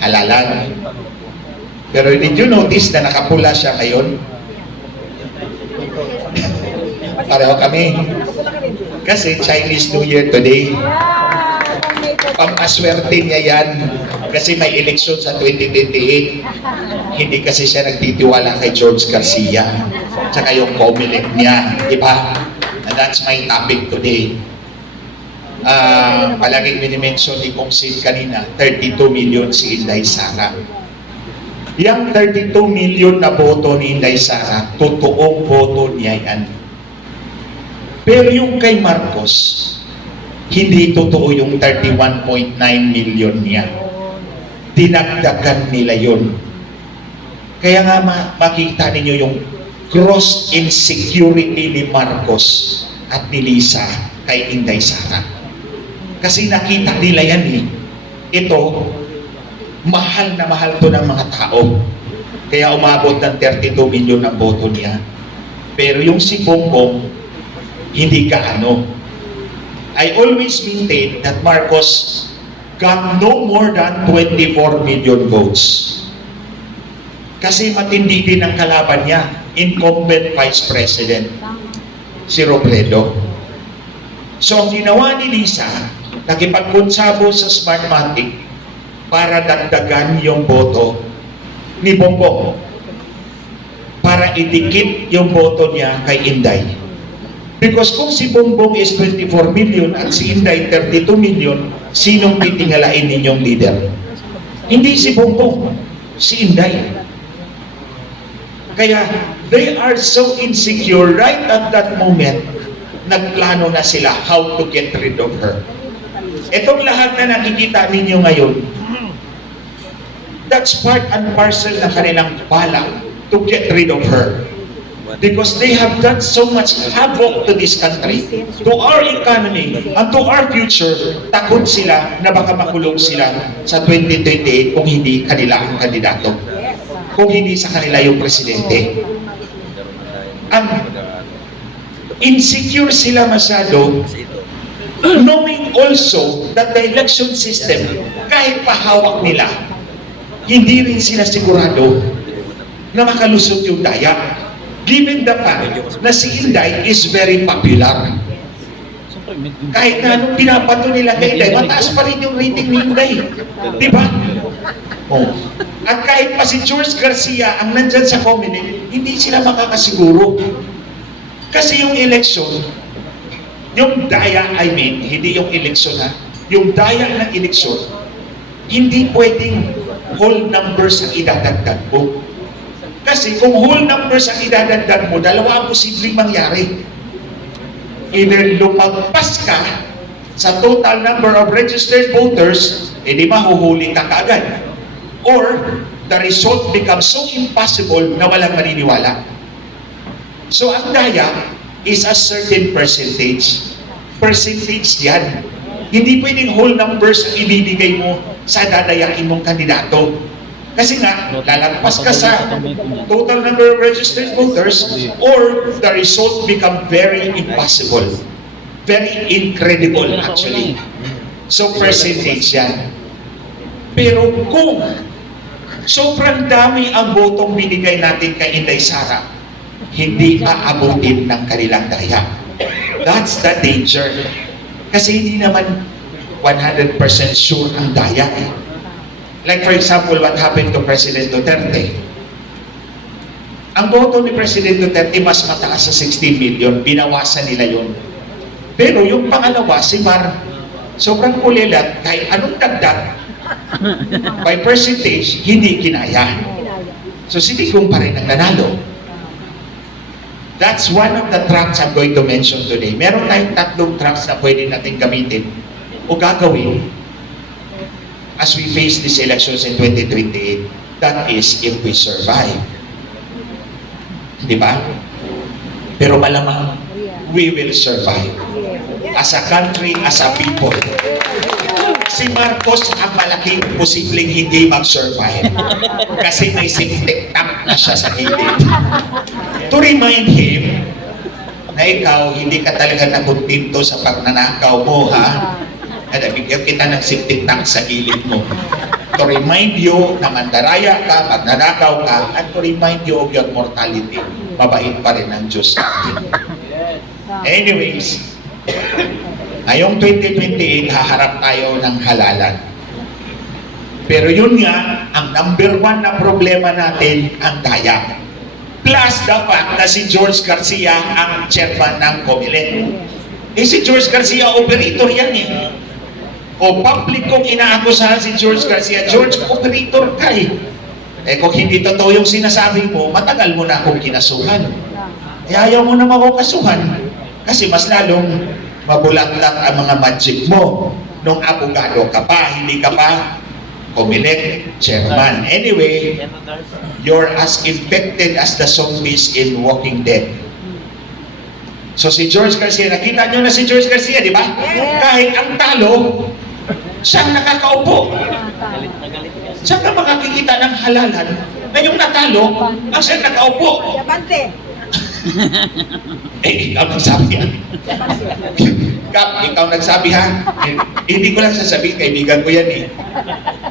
halalan. Pero did you notice na nakapula siya ngayon? Pareho kami. Kasi Chinese New Year today. Pampaswerte niya yan. Kasi may eleksyon sa 2028. Hindi kasi siya nagtitiwala kay George Garcia. Tsaka yung Comelec niya. Diba? And that's my topic today. Palaging minimension ni Kong Sid kanina, 32 million si Inday Sara. Yang 32 million na boto ni Inday Sara, totoong boto niya yan. Pero yung kay Marcos, hindi totoo yung 31.9 million niya. Dinagdagan nila yun. Kaya nga makita ninyo yung gross insecurity ni Marcos at ni Lisa kay Inday Sara. Kasi nakita nila yan eh. Ito, mahal na mahal to ng mga tao. Kaya umabot ng 32 million ang boto niya. Pero yung si Bongbong, hindi kaano. I always maintain that Marcos got no more than 24 million votes. Kasi matindi din ang kalaban niya, incumbent Vice President, si Robredo. So ang ginawa ni Lisa, nakipagkonsabo sa Smartmatic para dagdagan yung boto ni Bongbong para idikit yung boto niya kay Inday. Because kung si Bongbong is 24 million at si Inday 32 million, sinong titingalain ninyong leader? Hindi si Bongbong, si Inday. Kaya they are so insecure right at that moment, nagplano na sila how to get rid of her. Itong lahat na nakikita ninyo ngayon, that's part and parcel ng kanilang balak to get rid of her. Because they have done so much havoc to this country, to our economy, and to our future. Takot sila na baka makulong sila sa 2028 kung hindi kanila ang kandidato. Kung hindi sa kanila yung presidente. Ang insecure sila masyado, knowing also that the election system, kahit pahawak nila, hindi rin sila sigurado na makalusot yung Daya. Given the fact na si Inday is very popular. Kahit na anong pinapato nila kay Inday, mataas pa rin yung rating ni Inday. Diba? Oh. At kahit pa si George Garcia ang nandyan sa Comelec, hindi sila makakasiguro. Kasi yung election, yung Daya, hindi yung eleksyon ha, yung Daya ng eleksyon, hindi pwedeng whole numbers ang idadagdag mo. Kasi kung whole numbers ang idadagdag mo, dalawa ang posibleng mangyari. Either lumagpas ka sa total number of registered voters, di mahuhuli ka kaagad. Or the result becomes so impossible na walang maniniwala. So ang Daya is a certain percentage. Percentage yan. Hindi pwedeng whole numbers ang ibibigay mo sa dadayain mong kandidato. Kasi nga, lalagpas ka sa total number of registered voters or the result become very impossible. Very incredible actually. So percentage yan. Pero kung sobrang dami ang botong binigay natin kay Inday Sara, hindi aabutin ng kanilang Daya. That's the danger. Kasi hindi naman 100% sure ang Daya eh. Like for example, what happened to President Duterte. Ang boto ni President Duterte mas mataas sa 16 million, binawasan nila yun. Pero yung pangalawa, si Mar, sobrang kulilat, kahit anong dagdag, by percentage, hindi kinaya. So si Digong pa rin ang nanalo. That's one of the tracks I'm going to mention today. Meron tayong tatlong tracks na pwede natin gamitin o gagawin as we face these elections in 2028. That is, if we survive. Di ba? Pero malamang, we will survive. As a country, as a people. Si Marcos ang malaking posibleng hindi mag-survive. Kasi may septic tank na siya sa gilid. To remind him na ikaw, hindi ka talaga nakuntinto sa pagnanakaw mo, ha? At bigyan kita ng septic tank sa gilid mo. to remind you na mandaraya ka, magnanakaw ka, and to remind you of your mortality. Mabait pa rin ang Diyos sa atin. Anyways, ngayong 2028, haharap tayo ng halalan. Pero yun nga, ang number one na problema natin, ang daya. Plus the fact na si George Garcia ang chairman ng COMELEC. Eh si George Garcia, operator yan eh. O public kong inaakusahan si George Garcia, George, operator ka eh. Eh kung hindi totoo yung sinasabi mo, matagal mo na akong kinasuhan. Eh ayaw mo na makukasuhan. Kasi mas lalong mabulatlat ang mga magic mo. Nung abogado ka pa, hindi ka pa COMELEC chairman. Anyway, you're as infected as the zombies in Walking Dead. So si George Garcia, nakita nyo na si George Garcia, di ba? Kahit ang talo, siyang nakakaupo. Saan ka makakikita ng halalan na yung natalo, ang siyang nakaupo? Eh, ikaw nagsabi ha? Kap, ikaw nagsabi ha? Hindi ko lang sasabihin, kaibigan ko yan eh.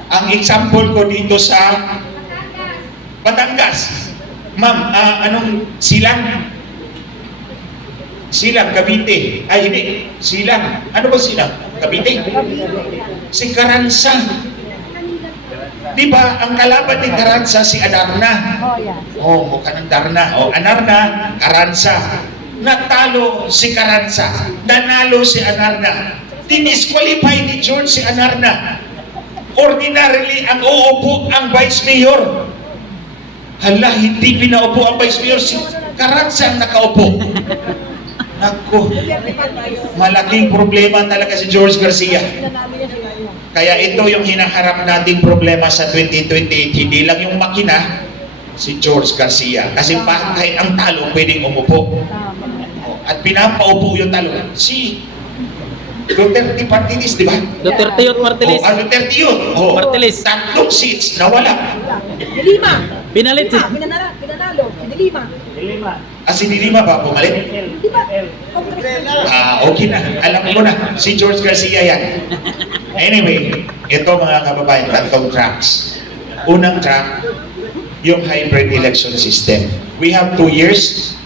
Ang example ko dito sa Batangas, ma'am, anong silang? Silang, Cavite. Ay, hindi. Silang. Ano ba silang? Cavite? Si Carranza. Di ba, ang kalaban ni Carranza si Adarna. Oh, mukha ng Darna. Oh, Anarna, Carranza. Natalo si Carranza. Nanalo si Anarna. Dinisqualify ni George si Anarna. Ordinarily, ang uupo ang Vice Mayor. Hala, hindi pinaupo ang Vice Mayor. Si Carranza ang nakaupo. Ako, malaking problema talaga si George Garcia. Kaya ito yung hinaharap nating problema sa 2028. Hindi lang yung makina, si George Garcia. Kasi kahit ang talo, pwedeng umupo. At pinapaupo yung talo. Si Duterte Martinez, di ba? Duterte yun, Martelis. Duterte yun. Martelis. 3 seats, nawala. Dilima. Pinalit. Pinanalo. Dilima. Si Dilima ba pumalit? Di ba? Okay na. Alam mo na, si George Garcia yan. Anyway, ito mga kababayan, 3 tracks. Unang track, yung hybrid election system. We have 2 years,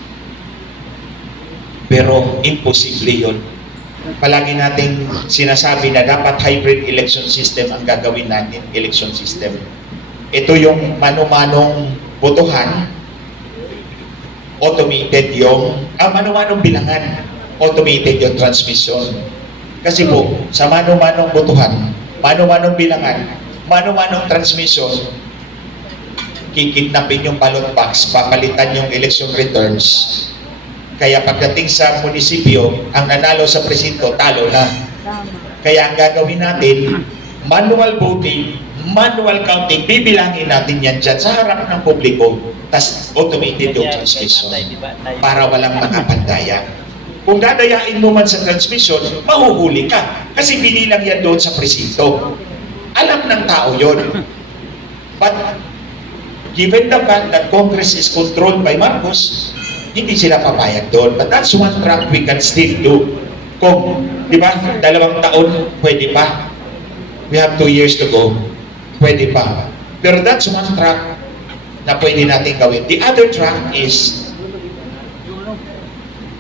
pero imposible yun. Palagi nating sinasabi na dapat hybrid election system ang gagawin natin, election system. Ito yung mano-manong botohan, automated yung, mano-manong bilangan, automated yung transmission. Kasi po, sa mano-manong botohan, mano-manong bilangan, mano-manong transmission, kikidnapin yung ballot box, papalitan yung election returns. Kaya pagdating sa munisipyo, ang nanalo sa presinto, talo na. Kaya ang gagawin natin, manual voting, manual counting, bibilangin natin yan dyan sa harap ng publiko, tas automated yung transmission para walang makapandaya. Kung dadayain mo man sa transmission, mahuhuli ka kasi binilang yan doon sa presinto. Alam ng tao yon. But given the fact that Congress is controlled by Marcos, hindi sila papayag doon. But that's one track we can still do. Kung, di ba, 2 taon, pwede pa. We have 2 years to go. Pwede pa. Pero that's one track na pwede natin gawin. The other track is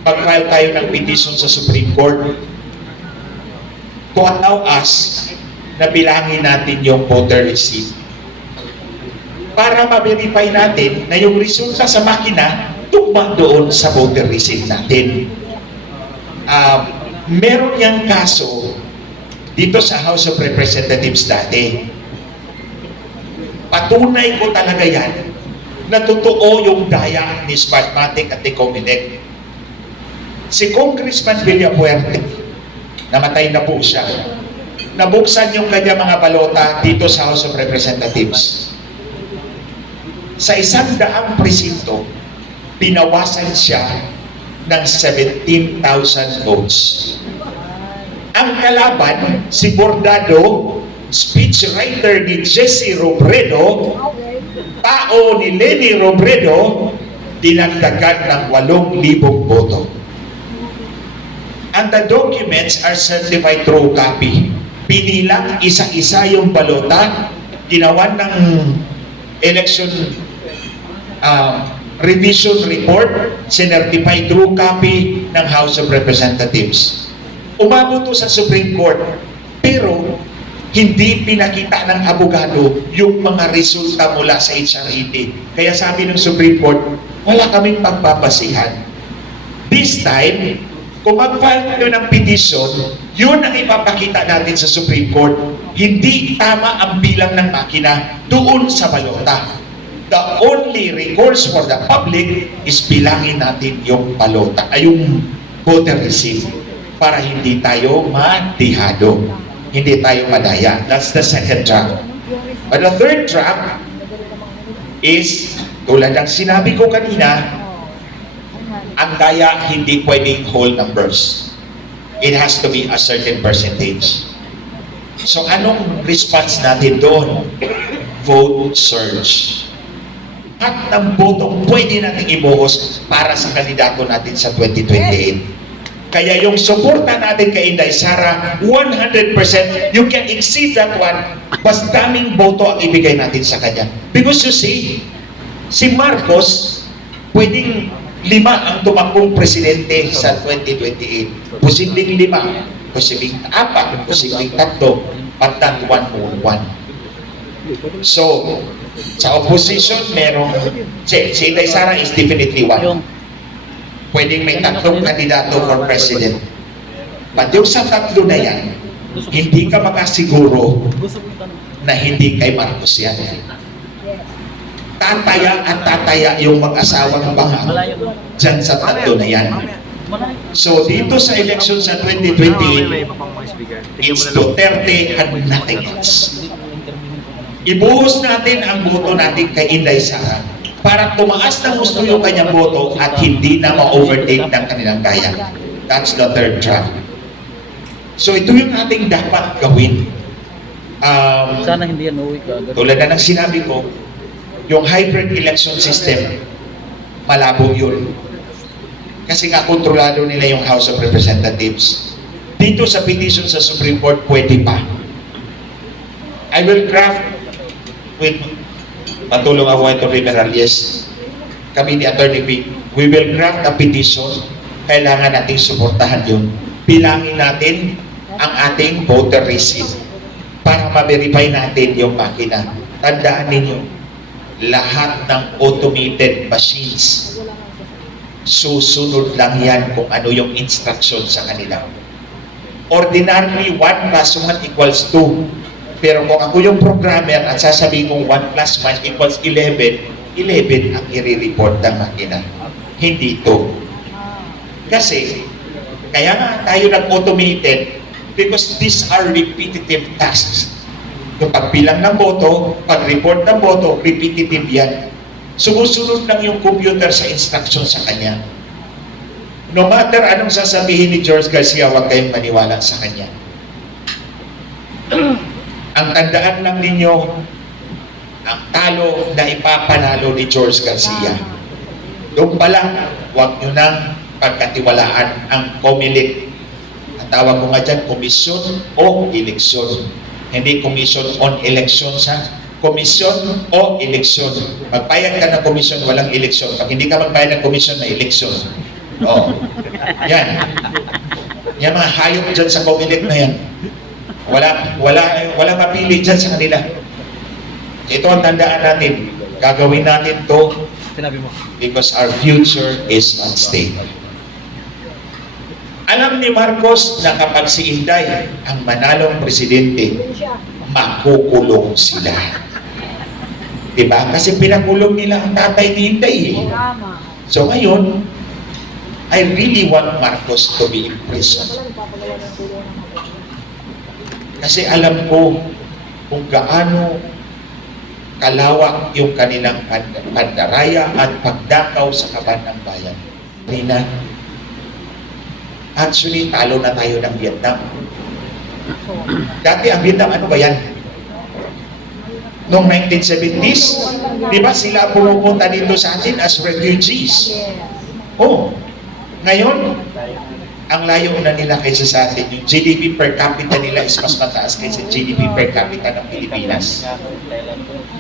pag-file tayo ng petition sa Supreme Court to allow us na bilangin natin yung voter receipt para ma-verify natin na yung resulta sa makina tugma doon sa voter receipt natin. Meron yang kaso dito sa House of Representatives dati. Patunay ko talaga yan na totoo yung daya ni Smartmatic at ni COMELEC. Si Congressman Villapuerte, namatay na po siya, nabuksan yung kanya mga balota dito sa House of Representatives. Sa 100 presinto, pinawasan siya ng 17,000 votes. Ang kalaban, si Bordado, speechwriter ni Jesse Robredo, tao ni Leni Robredo, dinagdagan ng 8,000 boto. And the documents are certified true copy. Pinilang isa-isa yung balota ginawa ng election revision report, sinertify true copy ng House of Representatives. Umabot to sa Supreme Court, pero hindi pinakita ng abogado yung mga resulta mula sa HRET. Kaya sabi ng Supreme Court, wala kaming pagbabasihan. This time, kung mag-file kayo ng petition, yun ang ipapakita natin sa Supreme Court. Hindi tama ang bilang ng makina doon sa balota. The only recourse for the public is bilangin natin yung balota, ay yung voter receipt, para hindi tayo madihado, hindi tayo madaya. That's the second trap. But the third trap is, tulad ng sinabi ko kanina, ang daya hindi pwedeng whole numbers. It has to be a certain percentage. So anong response natin doon? Vote surge. At ng botong pwede natin ibuhos para sa kandidato natin sa 2028. Kaya yung suporta natin kay Inday Sara, 100%, you can exceed that one, mas daming boto ang ibigay natin sa kanya. Because you see, si Marcos, pwedeng 5 ang tumakbong presidente sa 2028. Posibleng 5, posibleng 4, posibleng 3, but not 1 on 1. So, sa opposition, merong, si Inday Sara is definitely 1. Pwedeng may 3 kandidato for president. But yung sa 3 na yan, hindi ka makasiguro na hindi kay Marcos yan. Tataya at tataya yung mag-asawang bangag dyan sa 3 na yan. So dito sa election sa 2028, it's Duterte and nothing else. Ibuhos natin ang boto natin kay Inday Sara para tumaas ng gusto yung kanyang boto at hindi na ma-overtake ng kanilang kaya. That's the third trap. So ito yung ating dapat gawin. Sana hindi yan uwi ka. Tulad na ng sinabi ko, yung hybrid election system, malabo yun. Kasi nga kontrolado nila yung House of Representatives. Dito sa petition sa Supreme Court, pwede pa. I will craft with matulong ako ito River yes. Kami ni Attorney P. We will craft a petition. Kailangan nating suportahan yun. Bilangin natin ang ating voter receipt para ma-verify natin yung makina. Tandaan ninyo, lahat ng automated machines, susunod lang yan kung ano yung instruction sa kanila. Ordinarily, 1 plus 1 equals 2. Pero kung ako yung programmer at sasabihin kong 1 plus 1 equals 11, 11 ang i-report ng makina. Hindi 2. Kasi, kaya nga tayo nag-automated because these are repetitive tasks. Yung pagbilang ng boto, pag-report ng boto, repetitive yan. Sumusunod lang yung computer sa instruction sa kanya. No matter anong sasabihin ni George Garcia, huwag kayong maniwala sa kanya. Ang tandaan lang ninyo, ang talo na ipapanalo ni George Garcia. Doon pa lang, huwag nyo nang pagkatiwalaan ang COMELEC. Ang tawag ko nga dyan, komisyon o eleksyon. Hindi commission on elections ha. Komisyon o eleksyon. Magbayad ka ng komisyon, walang eleksyon. Pag hindi ka magbayad ng komisyon, may eleksyon. Oh. Yan. Yan mga hayop dyan sa COMELEC na yan. Wala mapili dyan sa kanila. Ito ang tandaan natin. Gagawin natin to because our future is at stake. Alam ni Marcos na kapag si Inday ang manalong presidente, makukulong sila. Diba? Kasi pinakulong nila ang tatay ni Inday. So ngayon, I really want Marcos to be in prison. Kasi alam ko kung gaano kalawak yung kanilang pandaraya at pagdakaw sa kaban ng bayan. Actually, talo na tayo ng Vietnam. Dati ang Vietnam, ano ba yan? Noong 1970s, di ba sila pumupunta dito sa atin as refugees? Oh, ngayon, ang layo na nila kaysa sa atin. Yung GDP per capita nila is mas mataas kaysa GDP per capita ng Pilipinas.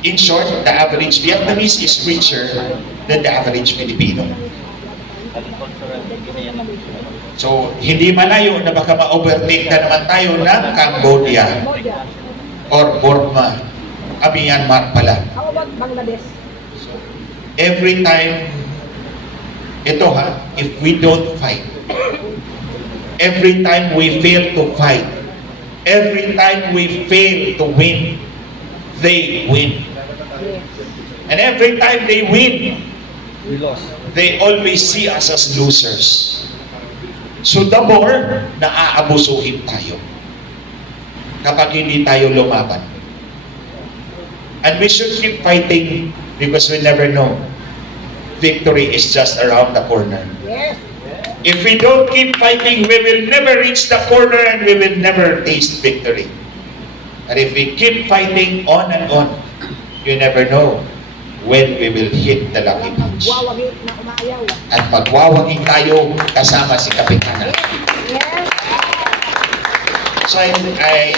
In short, the average Vietnamese is richer than the average Filipino. So, hindi malayo na baka ma-overtake na naman tayo ng Cambodia Cambodia. or Burma. Myanmar pala. How about Bangladesh? Every time, ito ha, if we don't fight, every time we fail to fight, every time we fail to win, they win. Yes. And every time they win, We lost. they always see us as losers. So the more na aabusuhin tayo kapag hindi tayo lumaban. And we should keep fighting because we never know. Victory is just around the corner. Yes. If we don't keep fighting, we will never reach the corner and we will never taste victory. And if we keep fighting on and on, you never know when we will hit the lucky punch. Wawagi na umaayaw. At pagwawagi tayo kasama si Kapitana. Yes. So I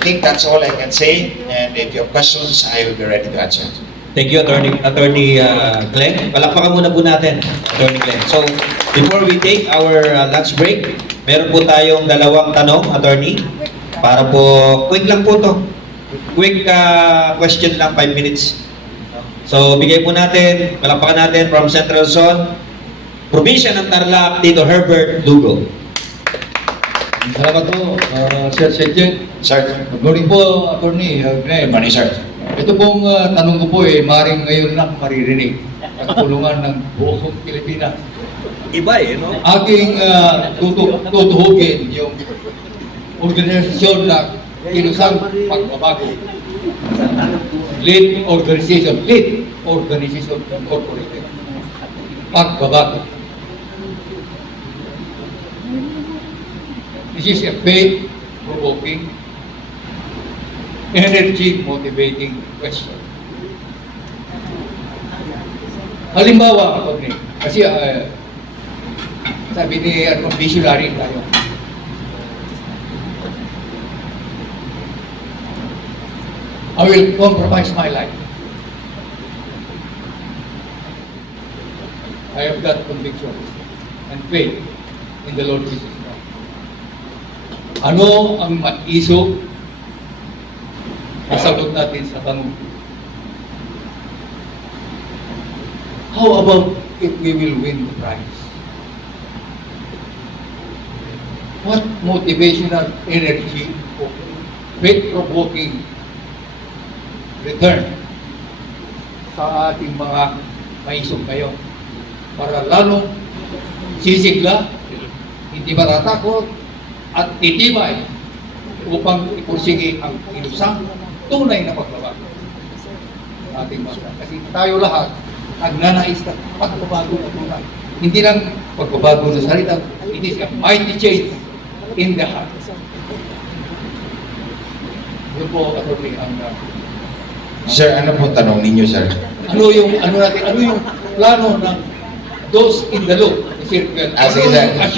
think that's all I can say. And if you have questions, I will be ready to answer. Thank you, Attorney Glenn. Palakpakan muna po natin, Attorney Glenn. So, before we take our lunch break, meron po tayong dalawang tanong, Attorney. Para po, quick lang po to. Quick question lang, 5 minutes. So, bigay po natin, palakpakan natin from Central Zone, Probinsya ng Tarlac, Tito Herbert Lugo. Salamat po, Sir Sergeant. Sir, Good morning po, Attorney good Glenn. morning, sir. Ito pong tanong ko po maring ngayon lang maririnig at tulungan ng buong Pilipinas. Iba no? Aking tutuhugin yung organisasyon na kinusang pagbabago. Lead Organization Incorporated. Pagbabago. This is a faith-provoking, energy-motivating question. Halimbawa, kasi sabi ni visionary tayo. I will compromise my life. I have got conviction and faith in the Lord Jesus Christ. Ano ang maisog na sagot natin sa tanong? How about if we will win the prize? What motivational energy o faith-provoking return sa ating mga maisog ngayon para lalong sisigla, hindi matatakot at titibay upang ipursige ang inusang tunay na pagbabago sa ating bansa. Kasi tayo lahat nagnanais na pagbabago na tunay. Hindi lang pagbabago na salita, it is a mighty change in the heart. Yun po, Atty. Sir, ano po tanong ninyo, sir? Ano yung plano ng those in the loop? Sige, sir. Assurance na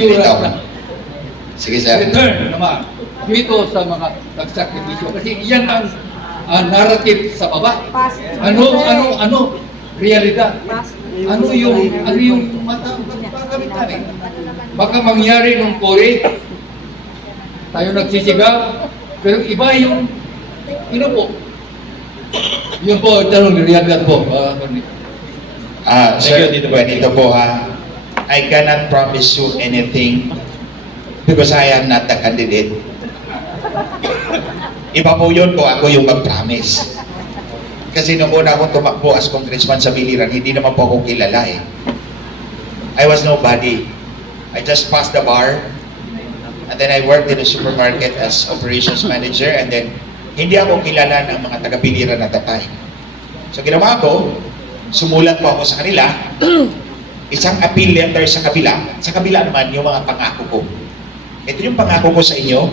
Sige, sir. return naman dito sa mga nagsakripisyo. Kasi yan ang narrative sa baba. Past. Ano realidad? Past. Ano yung magamit namin? Baka mangyari nung Kore, tayo nagsisigaw, pero iba yung po. Yun po, tanong ni realidad po. Sir, ganito po ha. I cannot promise you anything because I am not the candidate. Iba po yun po, ako yung mag-promise. Kasi nung una akong tumakbo as congressman sa Biliran, hindi naman po ako kilala eh. I was nobody. I just passed the bar. And then I worked in a supermarket as operations manager. And then, hindi ako kilala ng mga taga-Biliran at that time. So ginawa ko, sumulat po ako sa kanila, isang appeal letter sa kabila naman yung mga pangako ko. Ito yung pangako ko sa inyo,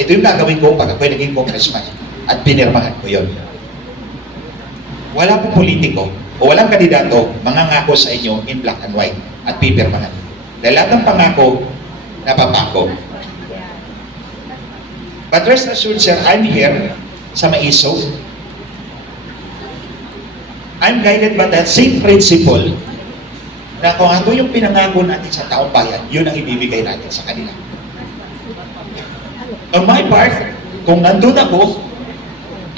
ito yung gagawin ko pag ako'y naging congressman at pinirmahan ko yun. Wala po politiko o walang kandidato mangangako sa inyo in black and white at pipirmahan. Dahil lahat ng pangako, napapako. But rest assured, sir, I'm here sa Maiso. I'm guided by that same principle na kung ano yung pinangako natin sa taong bayan, yun ang ibibigay natin sa kanila. On my part, kung nandun ako,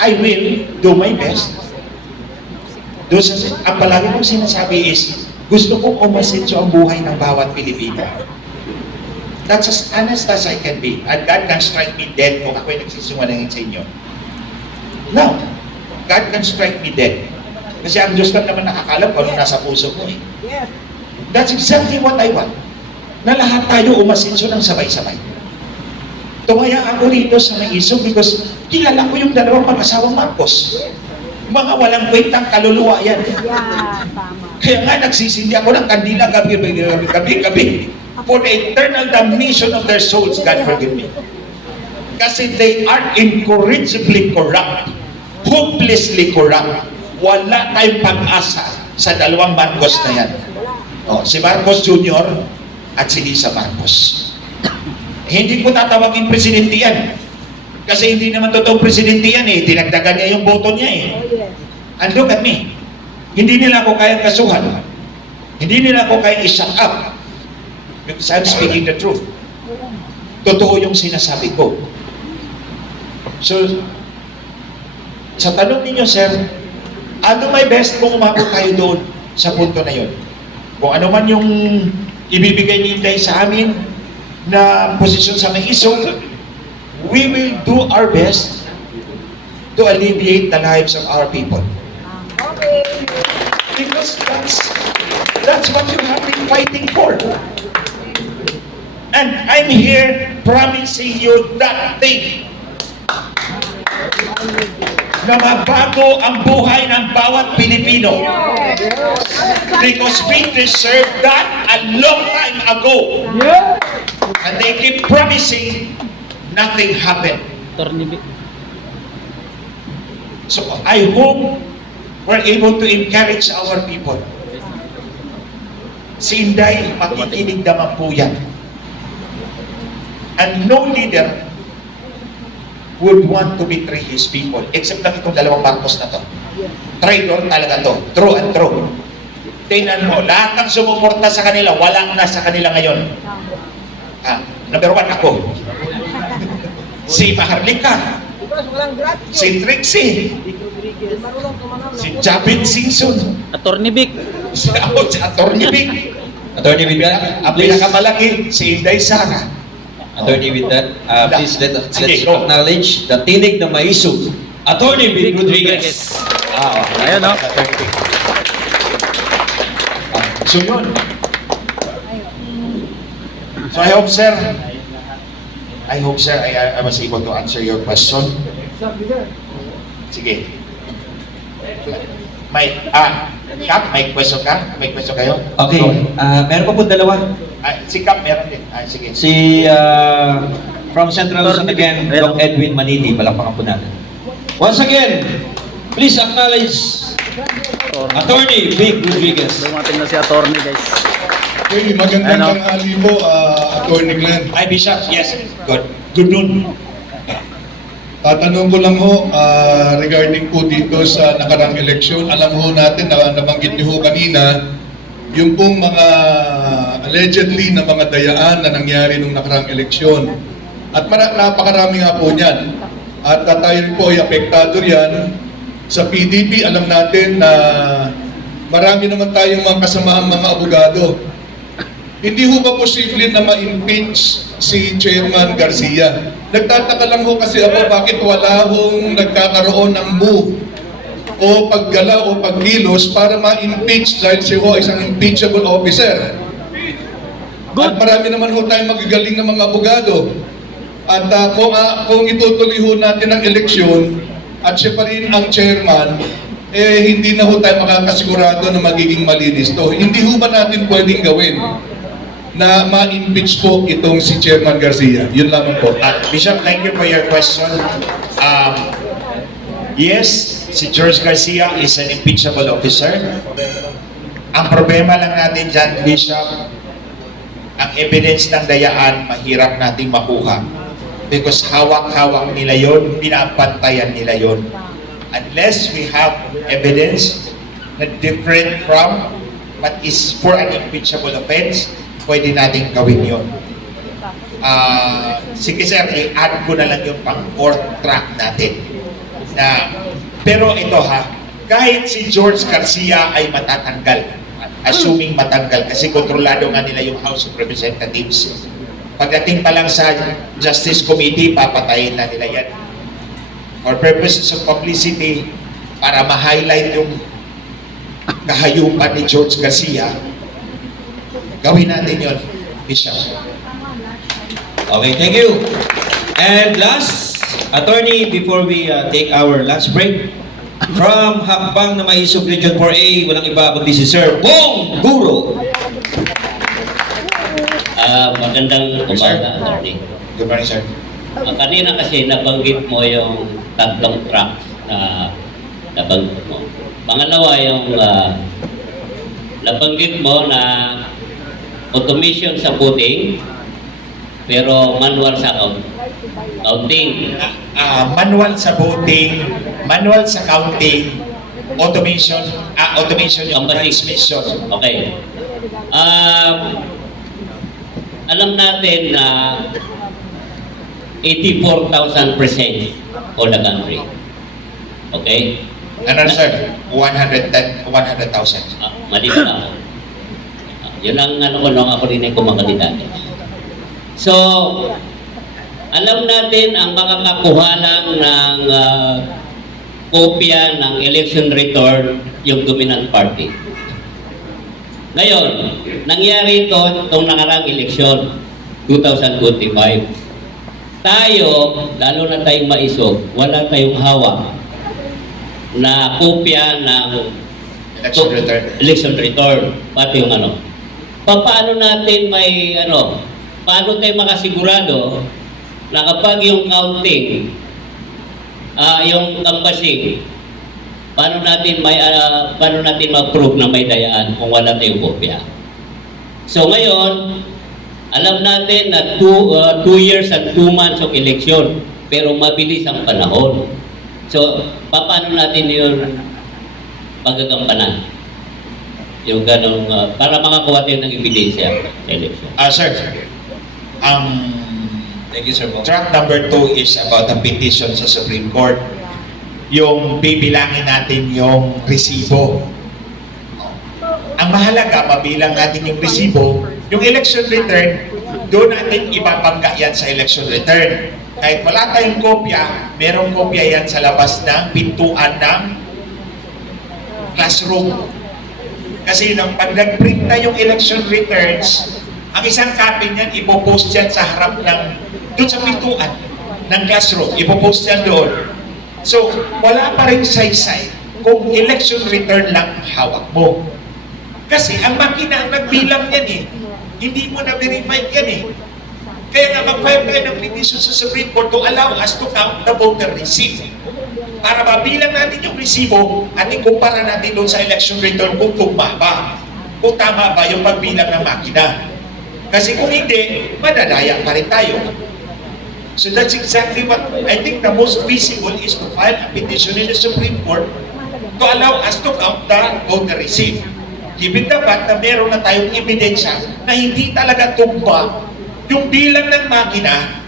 I will do my best. Ang palagi kong sinasabi is, gusto kong umasenso ang buhay ng bawat Pilipino. That's as honest as I can be. And God can strike me dead kung ako'y nagsisinungaling sa inyo. No. God can strike me dead. Kasi ang Diyos lang naman nakakalam kung ano nasa puso ko eh. Yes. That's exactly what I want. Na lahat tayo umasenso ng sabay-sabay. Tumaya ako dito sa Maiso because kilala ko yung dalawang mag-asawang Marcos. Mga walang kwentang kaluluwa yan. Yeah, tama. Kaya nga nagsisindi ako ng kandila gabi-gabi for the eternal damnation of their souls. God forgive me. Kasi they are incorrigibly corrupt, hopelessly corrupt. Wala tayong pag-asa sa dalawang Marcos na yan. Oh, si Marcos Jr. at si Lisa Marcos. Hindi ko tatawagin presidente yan. Kasi hindi naman totoong presidente yan eh. Dinagdagan niya yung boto niya eh. Oh, yes. And look at me. Hindi nila ako kayang kasuhan. Hindi nila ako kayang i-shut up. Because I'm speaking the truth. Totoo yung sinasabi ko. So, sa tanong ninyo, sir, ano my best kung umabot tayo doon sa punto na yun? Kung ano man yung ibibigay ni Inday sa amin na posisyon sa Maiso, we will do our best to alleviate the lives of our people. Okay. Because that's what you have been fighting for. And I'm here promising you that thing. Na mabago ang buhay ng bawat Pilipino. Because we deserved that a long time ago. And they keep promising, nothing happened. Attorney Vic. So I hope we're able to encourage our people. Si Inday, makikinig naman po yan. And no leader would want to betray his people, except lang itong dalawang Marcos na to. Traitor talaga to. True and true. Tingnan mo, lahat ng sumuporta sa kanila, walang nasa kanila ngayon. Number 1 ako. Si Maharlika. Because walang gratitude. Si Trixie. Marunong kumanam. Si Japet Simpson. Attorney Vic. Si Atty. Vic. Attorney with that, Ang please. pinakamalaki, si Inday Sara. Attorney with that, please let's Sige, go. acknowledge the tinig ng Maiso, Attorney Vic Rodriguez. Ayan, no? So yun. So I hope, sir, I was able to answer your question. Sige. Kap, may question ka? May question kayo? Okay, meron pa po dalawa. Si Kap, meron din. Sige. Si from Central Luzon again, Doc Edwin Manini, palakpakan po natin. Once again, please acknowledge Attorney Vic Rodriguez. Dumating na si attorney, guys. Okay, magandang Ano? tanghali po, Attorney Glenn. Hi, Bishop. Yes. Good noon. Tatanong ko lang ho, regarding po dito sa nakarang eleksyon, alam ho natin na nabanggit niyo ho kanina, yung pong mga allegedly na mga dayaan na nangyari nung nakarang eleksyon. At napakarami nga po niyan. At tayo rin po ay apektado riyan. Sa PDP, alam natin na marami naman tayong mga kasamahang mga abogado. Hindi ho ba posible na ma-impeach si Chairman Garcia? Nagtataka lang ho kasi ako bakit wala hong nagkakaroon ng move o paggala o pagkilos para ma-impeach dahil siya ho ay isang impeachable officer. At marami naman ho tayong magagaling na mga abogado. At kung itutuloy ho natin ang eleksyon at siya pa rin ang chairman, hindi na ho tayo makakasigurado na magiging malinis to. Hindi ho ba natin pwedeng gawin na ma-impeach po itong si Chairman Garcia? Yun lamang po. Bishop, thank you for your question. Yes, si George Garcia is an impeachable officer. Ang problema lang natin dyan, Bishop, ang ang evidence ng dayaan, mahirap nating makuha. Because hawak-hawak nila yon, pinapantayan nila yon. Unless we have evidence na different from what is for an impeachable offense, pwede nating gawin yon. Sige sir, i-add ko na lang yung pang fourth track natin. Pero ito ha, kahit si George Garcia ay matatanggal, assuming matanggal kasi kontrolado nga nila yung House of Representatives. Pagdating pa lang sa Justice Committee, papatayin na nila yan. For purposes of publicity, para ma-highlight yung kahayupan ni George Garcia, gawin natin yun, Bishop. Okay, thank you. And last, attorney, before we take our last break, from Hakbang na Maisog Region 4A, walang iba kundi si Sir Bong Guro. Magandang umaga, attorney. Good morning, sir. Kanina kasi nabanggit mo yung tatlong truck na nabanggit mo. Pangalawa yung nabanggit mo na automation sa voting pero manual sa counting. Manual sa voting, manual sa counting, automation yung transmission. Okay. Alam natin na 84,000% for the country. Okay? Ano sir? 100,000. Mali pa ako. Yun ang ano ko nung ako rin ay kumakandidate. So, alam natin ang makakakuhanan ng kopya ng election return yung dominant party. Ngayon, nangyari ito itong nakarang eleksyon, 2025. Tayo, lalo na tayong maisog, wala tayong hawak na kopya ng election return, pati yung ano. Paano natin may paano tayo makasigurado na kapag yung counting, yung canvassing, paano natin ma-prove na may dayaan kung wala tayong kopya? So ngayon, alam natin na 2 years and 2 months of election, pero mabilis ang panahon. So, paano natin yun pagkagampanan? Yung ganong, para makakuha tayo ng ebidensya sa election. Sir, Thank you, Sir Bong. track number 2 is about a petition sa Supreme Court. Yung bibilangin natin yung resibo. Ang mahalaga, mabilang natin yung resibo, yung election return, doon natin ibabangga yan sa election return. Kahit wala tayong kopya, merong kopya yan sa labas ng pintuan ng classroom. Kasi pag nag-print na yung election returns, ang isang copy niyan, ipopost yan sa harap ng, doon sa pintuan ng classroom, ipopost yan doon. So, wala pa rin saysay kung election return lang ang hawak mo. Kasi ang makina ang nagbilang yan eh. Hindi mo na-verify yan eh. Kaya nga mag-file tayo ng petition sa Supreme Court to allow us to count the voter receipt. Para mabilang natin yung resibo at ikumpara natin doon sa election return kung tugma ba. Kung tama ba yung pagbilang ng makina. Kasi kung hindi, madadaya pa rin tayo. So that's exactly what I think the most feasible is to file a petition in the Supreme Court to allow us to count the voter receipt. Given the fact na meron na tayong ebidensya na hindi talaga tugma yung bilang ng makina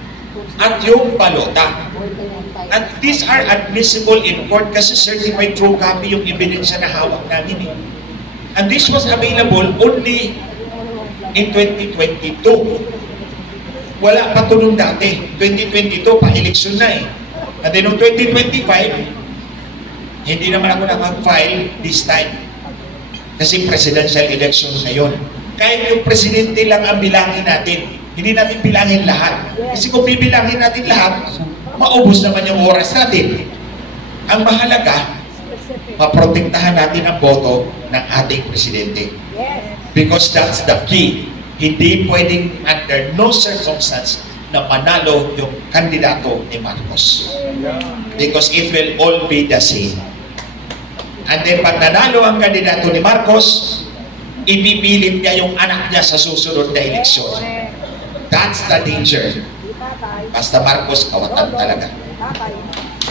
at yung balota. And these are admissible in court kasi certified true copy yung ebidensya na hawak namin eh. And this was available only in 2022. Wala pa ito nung dati. 2022, pa-election na eh. At then noong 2025, hindi naman ako nakag-file this time. Kasi presidential election ngayon. Kahit yung presidente lang ang bilangin natin, hindi natin bilangin lahat. Kasi kung bibilangin natin lahat, maubos naman yung oras natin. Ang mahalaga, maprotektahan natin ang boto ng ating presidente. Because that's the key. Hindi pwedeng under no circumstance na manalo yung kandidato ni Marcos. Because it will all be the same. And then pag nanalo ang kandidato ni Marcos, ipipilit niya yung anak niya sa susunod na eleksyon. That's the danger. Basta Marcos, kawatan talaga.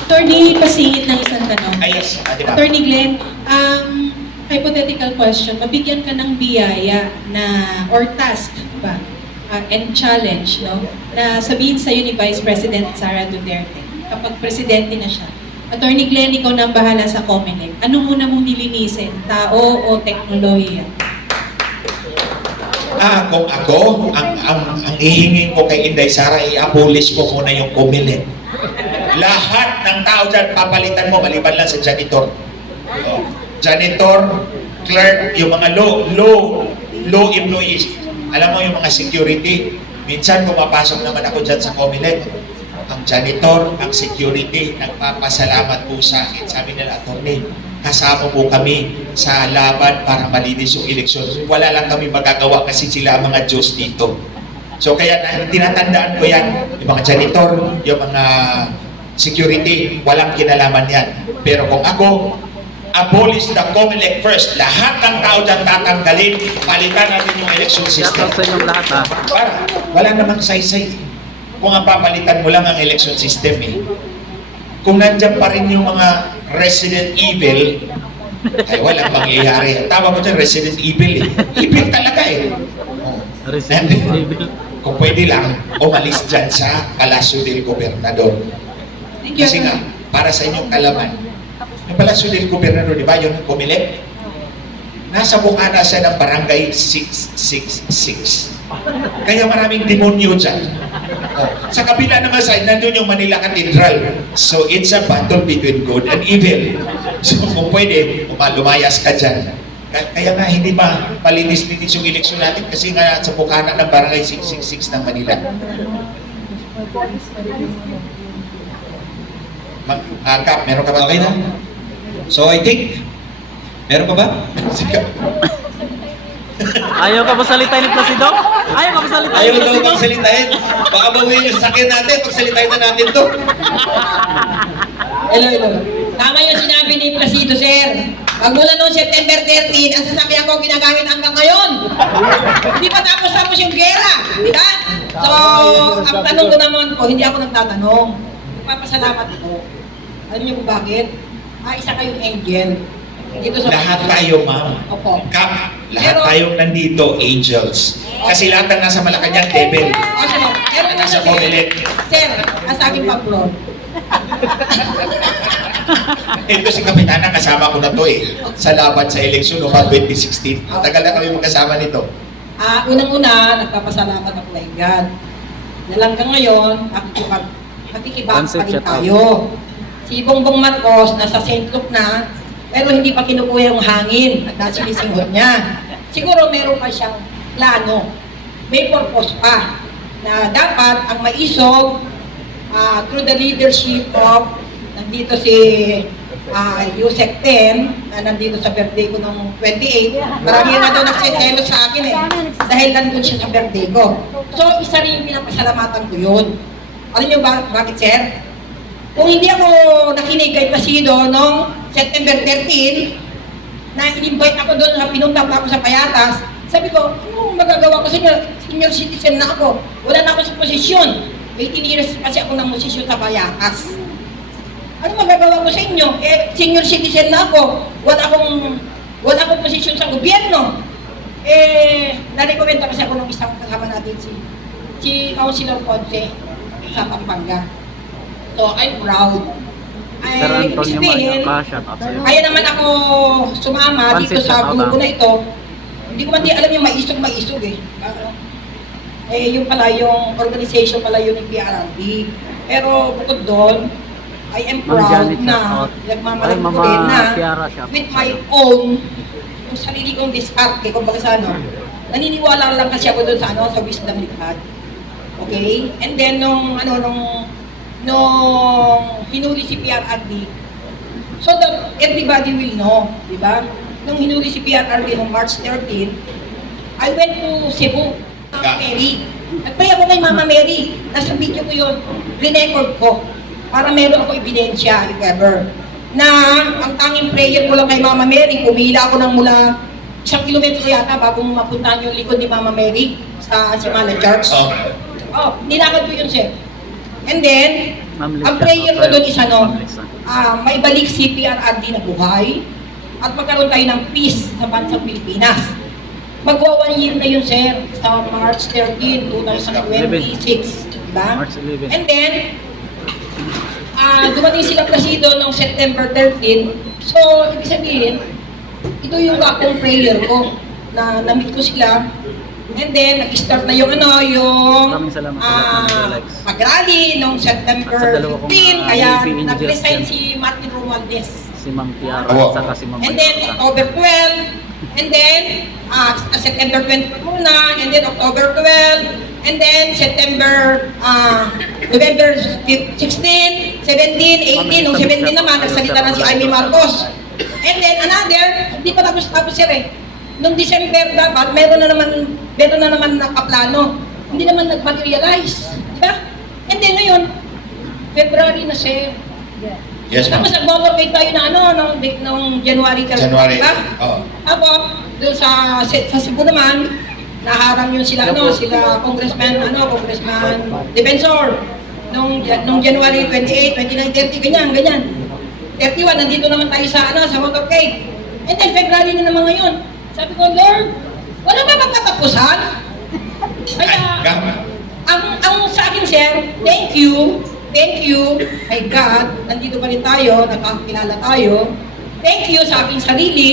Attorney, pasingit ng isang tanong. Ay, yes, di ba? Attorney Glenn, hypothetical question, mabigyan ka ng biyaya na, or task ba, and challenge, no, na sabihin sa'yo ni Vice President Sara Duterte, kapag presidente na siya, Attorney Glenn, ikaw na ang bahala sa COMELEC. Ano muna mong nilinisin? Tao o teknolohiya? Kung ako, ang ihingin ko kay Inday Sara, i-abolish ko muna yung COMELEC. Lahat ng tao dyan, papalitan mo, maliban lang sa janitor. Janitor, clerk, yung mga low employees. Alam mo yung mga security, minsan pumapasok naman ako dyan sa COMELEC. Ang janitor, ang security, nagpapasalamat po sa akin. Sabi nila, Attorney, kasama po kami sa laban para malinis yung eleksyon. Wala lang kami magagawa kasi sila ang mga Diyos dito. So kaya tinatandaan ko yan, yung mga janitor, yung mga security, walang kinalaman yan. Pero kung ako, abolish the COMELEC first. Lahat ng tao dyan tatanggalin, palitan natin yung election system. Shoutout sa inyong lahat ha. Para, wala namang saysay. Kung ang papalitan mo lang ang election system eh. Kung nandyan pa rin yung mga Resident Evil, ay walang mangyayari. Ang tawag ko dyan, Resident Evil eh. Evil talaga eh. Resident And, Evil. kung pwede lang, umalis dyan sa Palacio del Gobernador. Thank you, Kasi nga, para sa inyong kalaman, yung Palacio del Gobernador, di ba, yung COMELEC, nasa bukana siya ng barangay 666. Kaya maraming demonyo dyan. Sa kabila naman side, nandun yung Manila Cathedral. So it's a battle between good and evil. So kung pwede, lumayas ka dyan. Kaya nga hindi pa malinis-linis yung eleksyon natin kasi nga sa bukana ng barangay 666 ng Manila. Kap, meron ka ba? Okay na? So I think, meron pa ba? Sige. Ayaw ka ba salitain ni Placido? Ayaw ka ba salitain Ayaw ni daw Placido? bang salitain? Baka bawiin yung sakit natin pag salitain na natin to. Hello. Tama yung sinabi ni Placido, sir. Magmula noong September 13, ang sasakyan ko ginagamit hanggang ngayon. Hindi pa tapos yung gera. Di ba? So, ang tanong ko naman po, hindi ako nagtatanong. Nagpapasalamat ako. Alam niyo po bakit? Isa kayong angel. Dito sa Lahat tayo, ma'am. Opo. Kap, lahat Pero- tayong nandito, angels. Kasi lahat ng nasa Malacanang, devil. Pero Nasa sir, COMELEC. sir, ang sabi pa bro, Ito si Kapitana, kasama ko na to eh. Sa laban sa eleksyon noong 2016. Tagal na kami magkasama nito. unang-una, nagpapasalamat ako kay God. Dahil hanggang ngayon, makikibaka pa rin tayo. Si Bongbong Marcos, nasa St. Luke na, pero hindi pa kinukuha yung hangin at nasilisingot niya. Siguro meron pa siyang plano. May purpose pa na dapat ang maisog through the leadership of nandito si Yusek 10 na nandito sa birthday ko noong 28. Marami na daw nagsiselos sa akin eh. Dahil nandun siya sa birthday ko. So, isa rin yung pinapasalamatan ko yun. Alam niyo ba, bakit sir? Kung hindi ako nakinig kay Placido noong September 13, na in-invite ako doon, pinunta pa ako sa Payatas, sabi ko, ano magagawa ko sa inyo? Senior citizen na ako. Wala na ako sa posisyon. 18 years kasi ako ng posisyon sa Payatas. Ano magagawa ko sa inyo? Senior citizen na ako. Wala akong posisyon sa gobyerno. Na-recommenda kasi ako ng isang kasama natin si Councilor Ponce sa Pampanga. So, I'm proud. Sir Antonio Mayo, shout out sa'yo. Kaya naman ako sumama dito Pansit, sa shout out, grupo na ito. Hindi ko man alam yung maisog eh. Yung pala, yung organization pala yun ng PRRD. Pero bukod doon, I am Ma'am proud Janet, shout na out. nagmamalag Ay, ko Mama rin na Kiara, shout out with sa'yo. my own, yung sarili kong diskarte, kumbaga sa ano, naniniwala lang kasi ako doon sa sa wisdom ni God. Okay? And then, nung hinuli si PRRD, so that everybody will know, di ba? Nung hinuli si PRRD noong March 13, I went to Cebu, Mama Mary. Nagpray ako kay Mama Mary. Nasa video ko yun, re-record ko para meron ako ebidensya, if ever. Na ang tanging prayer ko lang kay Mama Mary, pumila ako ng mula 1 kilometro yata bago mapuntahan yung likod ni Mama Mary sa Simala Church. Oh. Oh, nilakad ko yun, sir. And then, Ma'am Lisa, ang prayer ko doon is ano, Ma'am Lisa. maibalik si PRRD na buhay at magkaroon tayo ng peace sa bansang Pilipinas. Magwa 1 year na yun, sir, sa March 13, 2026. Diba? March 11. And then, dumating sila Presido noong September 13. So, ibig sabihin, ito yung akong prayer ko na na-meet ko sila. And then, nag-start na yung Maraming salamat sa lahat ng likes. mag-rally noong September At sa dalawa kong, 15. Kaya LP Angels nag-resign dyan. si Martin Romualdez. Si Ma'am Tiara Oo. at saka si Ma'am And then, Mayora. October 12. And then, September 20 muna. And then, October 12. And then, November 16, 17, 18. Noong 17 naman, nagsalita na si Amy Marcos. And then, another, hindi pa tapos sir eh. Noong December dapat, meron na naman nakaplano. Hindi naman nag-materialize. Diba? And then, ngayon, February na sir. Yes, ma'am. Tapos nag-workate tayo na nung January ka. January. Diba? Oh. Tapos, doon sa Cebu naman, naharang yun sila, sila Congressman Defensor. Nung January 28, 29, 30, ganyan. 31, nandito naman tayo sa motorcade. And then, February na naman ngayon. Sabi ko, Lord, wala ba magkatapusan? Kaya, ang sa akin, sir, thank you, my God, nandito pa rin tayo, nakakilala tayo. Thank you sa aking sarili.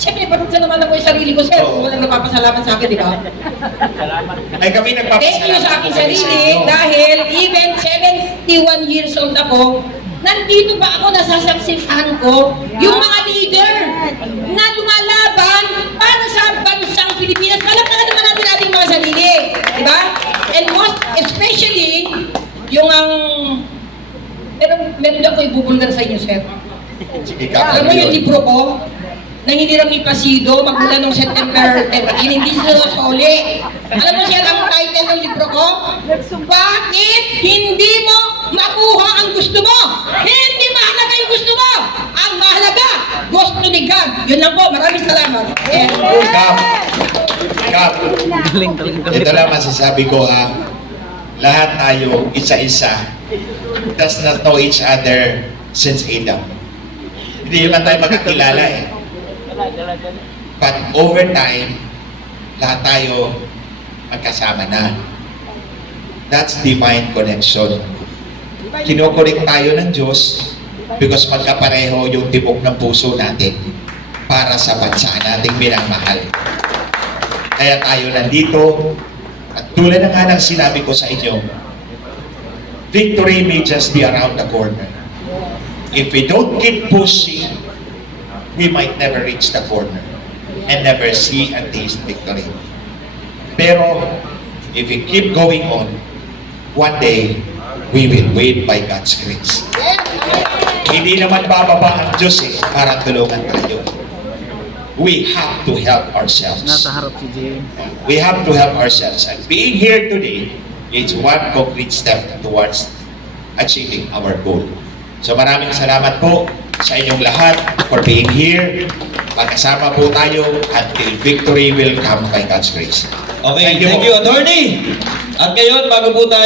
Siyempre, papasalamatan ko yung sarili ko, sir, kung walang napapasalamat sa akin, di ba? Ay kami nagpapasalamat. Thank you sa aking po kami sarili inyo. dahil even 71 years old ako, nandito pa ako, nasasaksihan ko yung mga leader na lumalaban para sa bansang Pilipinas. Palakpakan naman natin ating mga sarili. Di ba? And most especially, yung pero meron ako ibubulgar sa inyo, sir. Sige Alam mo yung libro ko, na hiniram ni Placido magmula noong September 13, hindi siya soli. Alam mo siya ang title ng libro ko? Bakit hindi mo makuha ang gusto mo? Hindi mahalaga yung gusto mo! Ang mahalaga, gusto ni God. Yun lang po, maraming salamat. Kap, Galing talaga kami. ito lang masasabi ko ha. Lahat tayo, isa-isa, does not know each other since Adam. Hindi naman tayo magkakilala eh. But over time, lahat tayo magkasama na. That's divine connection. Kinokorek tayo ng Diyos because magkapareho yung tibok ng puso natin para sa bansa nating minamahal. Kaya tayo nandito at tulad na nga ng sinabi ko sa inyo, victory may just be around the corner. If we don't keep pushing, we might never reach the corner and never see and taste victory. Pero, if we keep going on, one day, we will win by God's grace. Hindi naman bababa ang Diyos para tulungan tayo. We have to help ourselves. Nasa harap si Jane. We have to help ourselves. And being here today is one concrete step towards achieving our goal. So maraming salamat po sa inyong lahat for being here. Magkasama po tayo until victory will come by God's grace. Okay, thank you, Attorney! At ngayon, bago po tayo